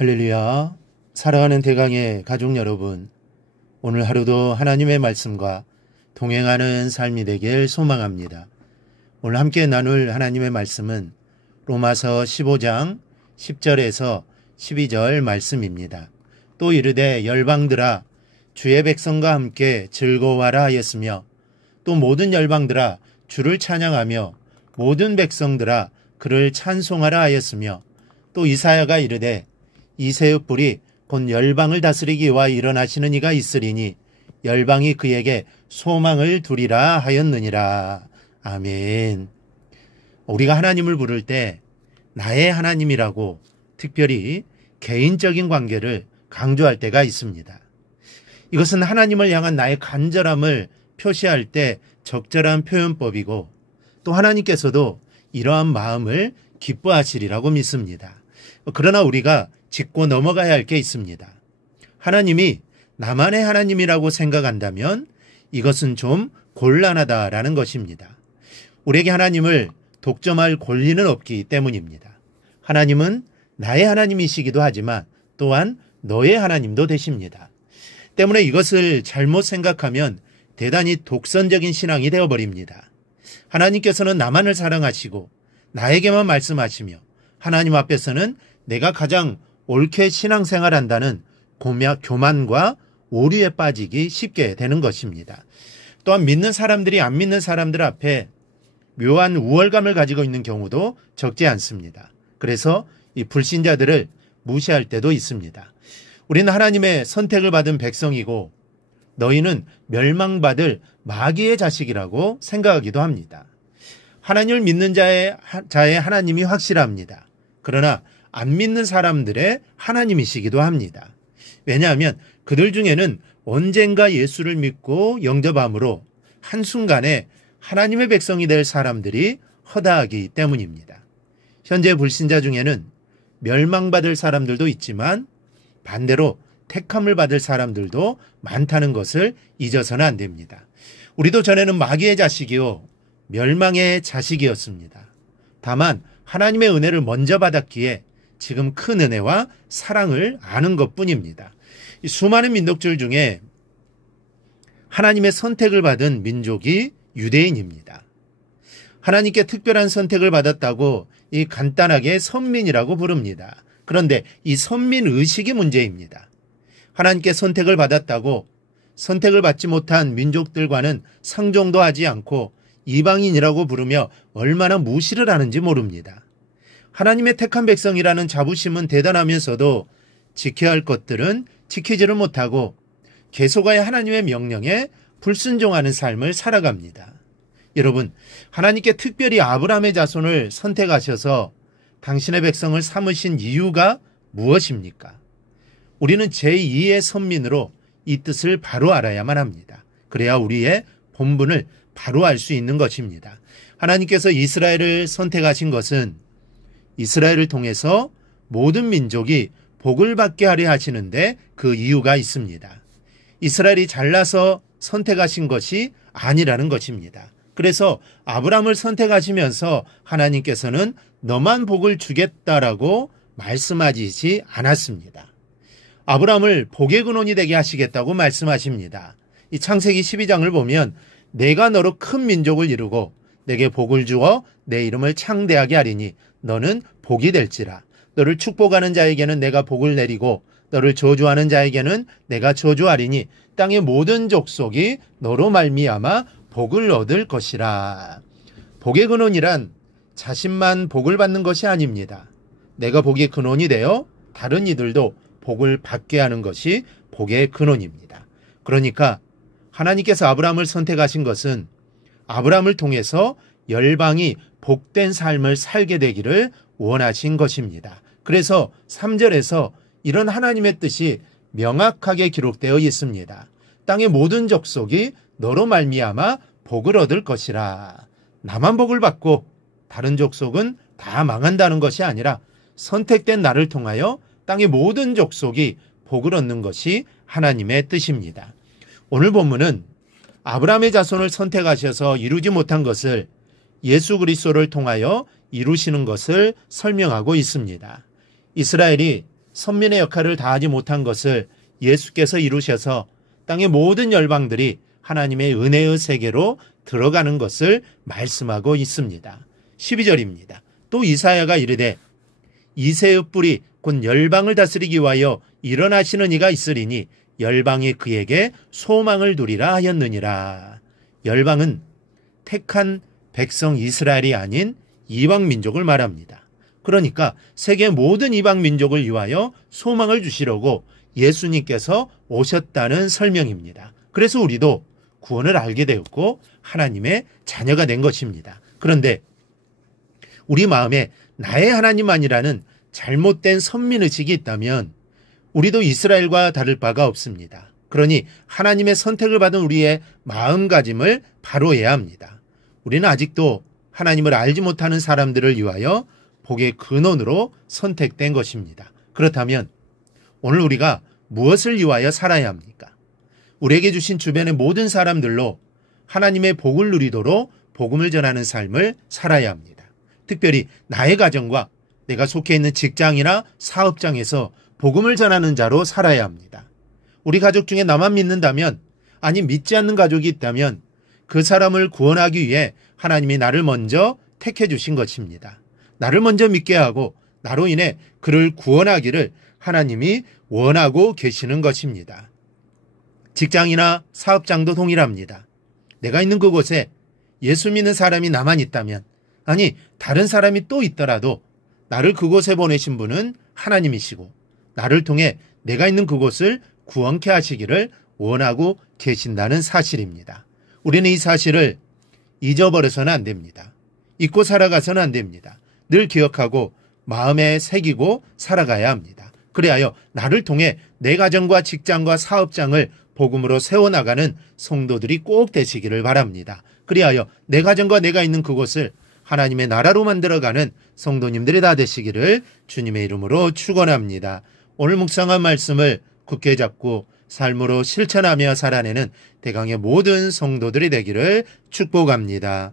할렐루야. 사랑하는 대강의 가족 여러분, 오늘 하루도 하나님의 말씀과 동행하는 삶이 되길 소망합니다. 오늘 함께 나눌 하나님의 말씀은 로마서 15장 10절에서 12절 말씀입니다. 또 이르되 열방들아 주의 백성과 함께 즐거워하라 하였으며 또 모든 열방들아 주를 찬양하며 모든 백성들아 그를 찬송하라 하였으며 또 이사야가 이르되 이새의 뿔이 곧 열방을 다스리기 위하여 일어나시는 이가 있으리니 열방이 그에게 소망을 두리라 하였느니라. 아멘. 우리가 하나님을 부를 때 나의 하나님이라고 특별히 개인적인 관계를 강조할 때가 있습니다. 이것은 하나님을 향한 나의 간절함을 표시할 때 적절한 표현법이고 또 하나님께서도 이러한 마음을 기뻐하시리라고 믿습니다. 그러나 우리가 짚고 넘어가야 할 게 있습니다. 하나님이 나만의 하나님이라고 생각한다면 이것은 좀 곤란하다라는 것입니다. 우리에게 하나님을 독점할 권리는 없기 때문입니다. 하나님은 나의 하나님이시기도 하지만 또한 너의 하나님도 되십니다. 때문에 이것을 잘못 생각하면 대단히 독선적인 신앙이 되어버립니다. 하나님께서는 나만을 사랑하시고 나에게만 말씀하시며 하나님 앞에서는 내가 가장 옳게 신앙생활한다는 교만과 오류에 빠지기 쉽게 되는 것입니다. 또한 믿는 사람들이 안 믿는 사람들 앞에 묘한 우월감을 가지고 있는 경우도 적지 않습니다. 그래서 이 불신자들을 무시할 때도 있습니다. 우리는 하나님의 선택을 받은 백성이고 너희는 멸망받을 마귀의 자식이라고 생각하기도 합니다. 하나님을 믿는 자의 하나님이 확실합니다. 그러나 안 믿는 사람들의 하나님이시기도 합니다. 왜냐하면 그들 중에는 언젠가 예수를 믿고 영접함으로 한순간에 하나님의 백성이 될 사람들이 허다하기 때문입니다. 현재 불신자 중에는 멸망받을 사람들도 있지만 반대로 택함을 받을 사람들도 많다는 것을 잊어서는 안 됩니다. 우리도 전에는 마귀의 자식이요 멸망의 자식이었습니다. 다만 하나님의 은혜를 먼저 받았기에 지금 큰 은혜와 사랑을 아는 것뿐입니다. 수많은 민족들 중에 하나님의 선택을 받은 민족이 유대인입니다. 하나님께 특별한 선택을 받았다고 이 간단하게 선민이라고 부릅니다. 그런데 이 선민 의식이 문제입니다. 하나님께 선택을 받았다고 선택을 받지 못한 민족들과는 상종도 하지 않고 이방인이라고 부르며 얼마나 무시를 하는지 모릅니다. 하나님의 택한 백성이라는 자부심은 대단하면서도 지켜야 할 것들은 지키지를 못하고 계속하여 하나님의 명령에 불순종하는 삶을 살아갑니다. 여러분, 하나님께 특별히 아브라함의 자손을 선택하셔서 당신의 백성을 삼으신 이유가 무엇입니까? 우리는 제2의 선민으로 이 뜻을 바로 알아야만 합니다. 그래야 우리의 본분을 바로 알 수 있는 것입니다. 하나님께서 이스라엘을 선택하신 것은 이스라엘을 통해서 모든 민족이 복을 받게 하려 하시는데 그 이유가 있습니다. 이스라엘이 잘나서 선택하신 것이 아니라는 것입니다. 그래서 아브라함을 선택하시면서 하나님께서는 너만 복을 주겠다라고 말씀하시지 않았습니다. 아브라함을 복의 근원이 되게 하시겠다고 말씀하십니다. 이 창세기 12장을 보면 내가 너로 큰 민족을 이루고 내게 복을 주어 내 이름을 창대하게 하리니 너는 복이 될지라. 너를 축복하는 자에게는 내가 복을 내리고 너를 저주하는 자에게는 내가 저주하리니 땅의 모든 족속이 너로 말미암아 복을 얻을 것이라. 복의 근원이란 자신만 복을 받는 것이 아닙니다. 내가 복의 근원이 되어 다른 이들도 복을 받게 하는 것이 복의 근원입니다. 그러니까 하나님께서 아브라함을 선택하신 것은 아브라함을 통해서 열방이 복된 삶을 살게 되기를 원하신 것입니다. 그래서 3절에서 이런 하나님의 뜻이 명확하게 기록되어 있습니다. 땅의 모든 족속이 너로 말미암아 복을 얻을 것이라. 나만 복을 받고 다른 족속은 다 망한다는 것이 아니라 선택된 나를 통하여 땅의 모든 족속이 복을 얻는 것이 하나님의 뜻입니다. 오늘 본문은 아브라함의 자손을 선택하셔서 이루지 못한 것을 예수 그리스도를 통하여 이루시는 것을 설명하고 있습니다. 이스라엘이 선민의 역할을 다하지 못한 것을 예수께서 이루셔서 땅의 모든 열방들이 하나님의 은혜의 세계로 들어가는 것을 말씀하고 있습니다. 12절입니다. 또 이사야가 이르되 이새의 뿌리 곧 열방을 다스리기 위하여 일어나시는 이가 있으리니 열방이 그에게 소망을 두리라 하였느니라. 열방은 택한 백성 이스라엘이 아닌 이방 민족을 말합니다. 그러니까 세계 모든 이방 민족을 위하여 소망을 주시려고 예수님께서 오셨다는 설명입니다. 그래서 우리도 구원을 알게 되었고 하나님의 자녀가 된 것입니다. 그런데 우리 마음에 나의 하나님만이라는 잘못된 선민의식이 있다면 우리도 이스라엘과 다를 바가 없습니다. 그러니 하나님의 선택을 받은 우리의 마음가짐을 바로해야 합니다. 우리는 아직도 하나님을 알지 못하는 사람들을 위하여 복의 근원으로 선택된 것입니다. 그렇다면 오늘 우리가 무엇을 위하여 살아야 합니까? 우리에게 주신 주변의 모든 사람들로 하나님의 복을 누리도록 복음을 전하는 삶을 살아야 합니다. 특별히 나의 가정과 내가 속해 있는 직장이나 사업장에서 복음을 전하는 자로 살아야 합니다. 우리 가족 중에 나만 믿는다면, 아니 믿지 않는 가족이 있다면 그 사람을 구원하기 위해 하나님이 나를 먼저 택해 주신 것입니다. 나를 먼저 믿게 하고 나로 인해 그를 구원하기를 하나님이 원하고 계시는 것입니다. 직장이나 사업장도 동일합니다. 내가 있는 그곳에 예수 믿는 사람이 나만 있다면, 아니 다른 사람이 또 있더라도 나를 그곳에 보내신 분은 하나님이시고 나를 통해 내가 있는 그곳을 구원케 하시기를 원하고 계신다는 사실입니다. 우리는 이 사실을 잊어버려서는 안 됩니다. 잊고 살아가서는 안 됩니다. 늘 기억하고 마음에 새기고 살아가야 합니다. 그리하여 나를 통해 내 가정과 직장과 사업장을 복음으로 세워나가는 성도들이 꼭 되시기를 바랍니다. 그리하여 내 가정과 내가 있는 그곳을 하나님의 나라로 만들어가는 성도님들이 다 되시기를 주님의 이름으로 축원합니다. 오늘 묵상한 말씀을 굳게 잡고 삶으로 실천하며 살아내는 대강의 모든 성도들이 되기를 축복합니다.